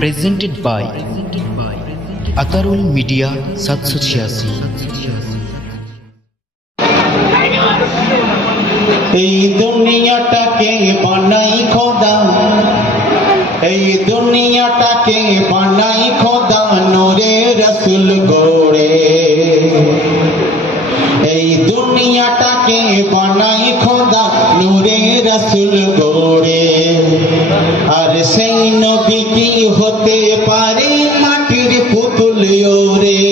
Presented by Atarul media সাতশো ছিয়াশি। এই দুনিয়াটাকে বানাই খোদা। এই দুনিয়াটাকে বানাই খোদা, নোরে রসুল গোড়ে। এই দুনিয়াটাকে বানাই খোদা, নূরে রসুল গোড়ে। সেই নবী কি হতে পারে মাটির পুতুল ওরে।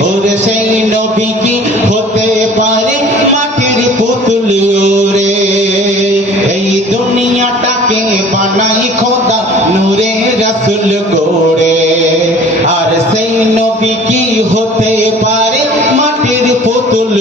ওর সেই নবী কি হতে পারে মাটির পুতুল ওরে। এই দুনিয়াটাকে বানাই খোদা নূরে রসুল গোড়ে। আর সেই নবী কি হতে পারে মাটির পুতুল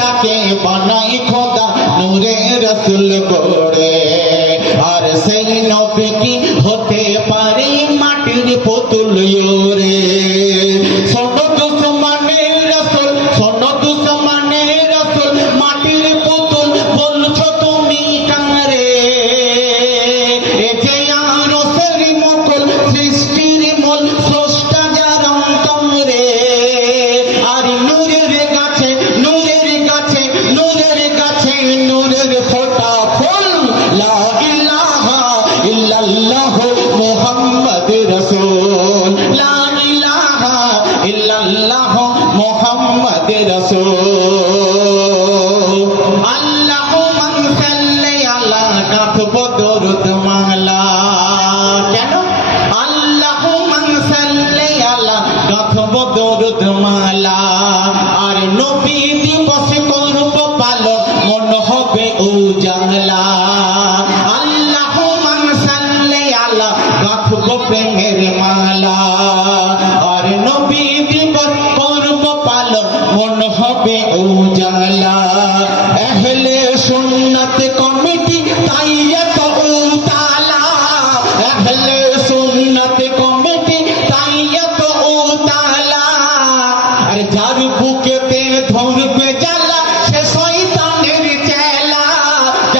দুনিয়াটাকে বানাই খোদা নূরে রসুল করে আর সেই নবী কি হতে পারি মাটির পুতুল নূরের ফোটা ফুল লা ইলাহা ইল্লাল্লাহ মুহাম্মদ রাসূল। লা ইলাহা ইল্লাল্লাহ মুহাম্মদ রাসূল। আল্লাহুম্মা সাল্লি আলা মালা। কেন? আল্লাহুম্মা সাল্লি আলা কাতব দরুদ হবে উজালা আল্লাহুম্মা সাল্লি আলা কাতব প্রেমের মালা। আর নবী দিবস করব পালন, মন হবে উজালা। আহলে সুন্নাত কমিটি তাই এত উতালা। আহলে সুন্নাত কমিটি তাই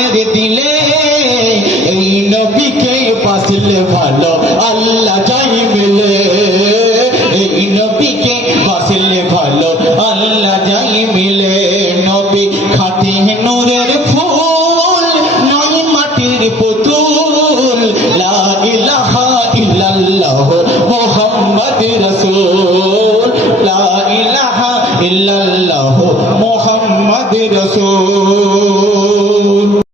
আমাদের দিলে এই নবীকে ভালো, আল্লাহ যাই মিলে। এই নবীকে ভালো, আল্লাহ যাই মিলে। নবী খাটি নূরের ফুল, নয় মাটির পুতুল। লা ইলাহা ইল্লাল্লাহ মুহাম্মদ রাসূল। লা ইলাহা ইল্লাল্লাহ মুহাম্মদ রাসূল।